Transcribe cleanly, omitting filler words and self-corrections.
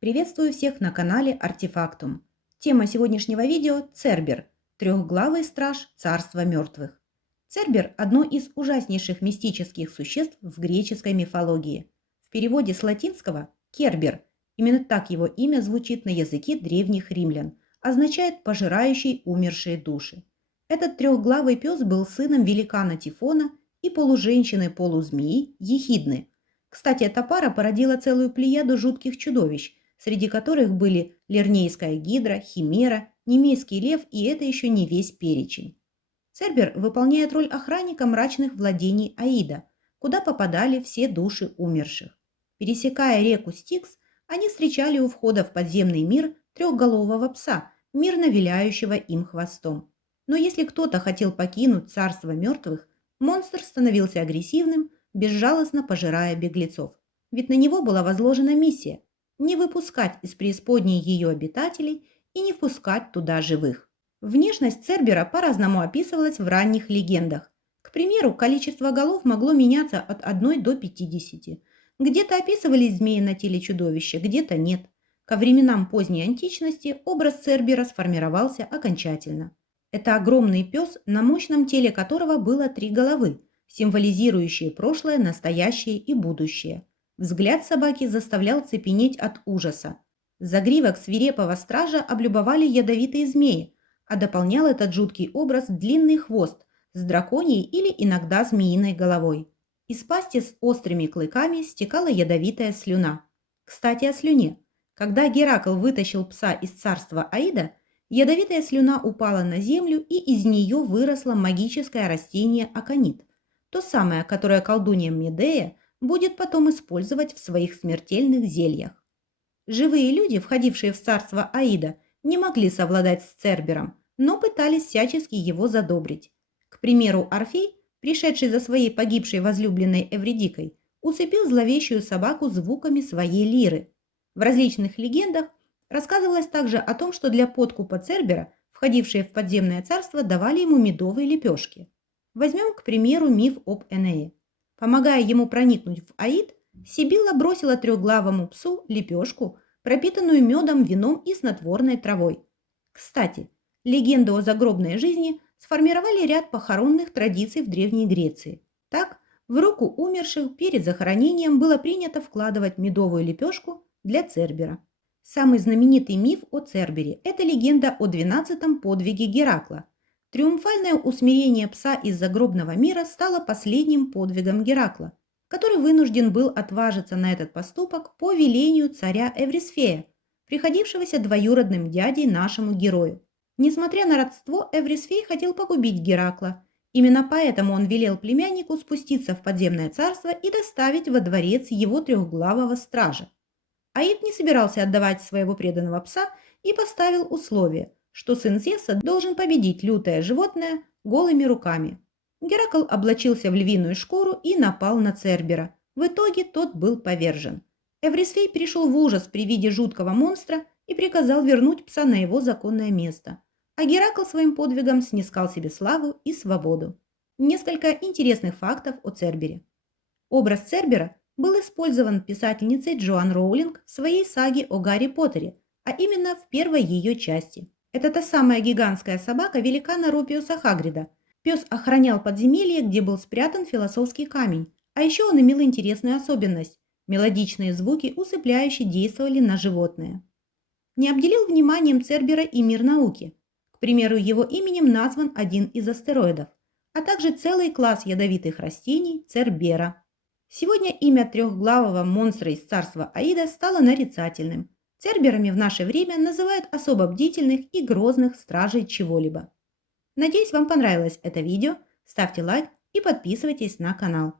Приветствую всех на канале Артефактум. Тема сегодняшнего видео – Цербер, трехглавый страж царства мертвых. Цербер – одно из ужаснейших мистических существ в греческой мифологии. В переводе с латинского – Кербер, именно так его имя звучит на языке древних римлян, означает «пожирающий умершие души». Этот трехглавый пес был сыном великана Тифона и полуженщины-полузмеи Ехидны. Кстати, эта пара породила целую плеяду жутких чудовищ, среди которых были Лернейская гидра, химера, немейский лев, и это еще не весь перечень. Цербер выполняет роль охранника мрачных владений Аида, куда попадали все души умерших. Пересекая реку Стикс, они встречали у входа в подземный мир трехголового пса, мирно виляющего им хвостом. Но если кто-то хотел покинуть царство мертвых, монстр становился агрессивным, безжалостно пожирая беглецов. Ведь на него была возложена миссия – не выпускать из преисподней ее обитателей и не впускать туда живых. Внешность Цербера по-разному описывалась в ранних легендах. К примеру, количество голов могло меняться от 1 до 50. Где-то описывались змеи на теле чудовища, где-то нет. Ко временам поздней античности образ Цербера сформировался окончательно. Это огромный пес, на мощном теле которого было 3 головы, символизирующие прошлое, настоящее и будущее. Взгляд собаки заставлял цепенеть от ужаса. Загривок свирепого стража облюбовали ядовитые змеи, а дополнял этот жуткий образ длинный хвост с драконьей или иногда змеиной головой. Из пасти с острыми клыками стекала ядовитая слюна. Кстати, о слюне. Когда Геракл вытащил пса из царства Аида, ядовитая слюна упала на землю, и из нее выросло магическое растение аконит. То самое, которое колдунья Медея будет потом использовать в своих смертельных зельях. Живые люди, входившие в царство Аида, не могли совладать с Цербером, но пытались всячески его задобрить. К примеру, Орфей, пришедший за своей погибшей возлюбленной Эвридикой, усыпил зловещую собаку звуками своей лиры. В различных легендах рассказывалось также о том, что для подкупа Цербера, входившие в подземное царство, давали ему медовые лепешки. Возьмем, к примеру, миф об Энее. Помогая ему проникнуть в Аид, Сибилла бросила трехглавому псу лепешку, пропитанную медом, вином и снотворной травой. Кстати, легенду о загробной жизни сформировали ряд похоронных традиций в Древней Греции. Так, в руку умерших перед захоронением было принято вкладывать медовую лепешку для Цербера. Самый знаменитый миф о Цербере – это легенда о 12-м подвиге Геракла. Триумфальное усмирение пса из загробного мира стало последним подвигом Геракла, который вынужден был отважиться на этот поступок по велению царя Эврисфея, приходившегося двоюродным дядей нашему герою. Несмотря на родство, Эврисфей хотел погубить Геракла. Именно поэтому он велел племяннику спуститься в подземное царство и доставить во дворец его трехглавого стража. Аид не собирался отдавать своего преданного пса и поставил условие, что сын Зевса должен победить лютое животное голыми руками. Геракл облачился в львиную шкуру и напал на Цербера. В итоге тот был повержен. Эврисфей пришел в ужас при виде жуткого монстра и приказал вернуть пса на его законное место. А Геракл своим подвигом снискал себе славу и свободу. Несколько интересных фактов о Цербере. Образ Цербера был использован писательницей Джоан Роулинг в своей саге о Гарри Поттере, а именно в первой ее части. Это та самая гигантская собака великана Рупиуса Хагрида. Пес охранял подземелье, где был спрятан философский камень. А еще он имел интересную особенность – мелодичные звуки усыпляюще действовали на животное. Не обделил вниманием Цербера и мир науки. К примеру, его именем назван один из астероидов, а также целый класс ядовитых растений – Цербера. Сегодня имя трехглавого монстра из царства Аида стало нарицательным. Церберами в наше время называют особо бдительных и грозных стражей чего-либо. Надеюсь, вам понравилось это видео. Ставьте лайк и подписывайтесь на канал.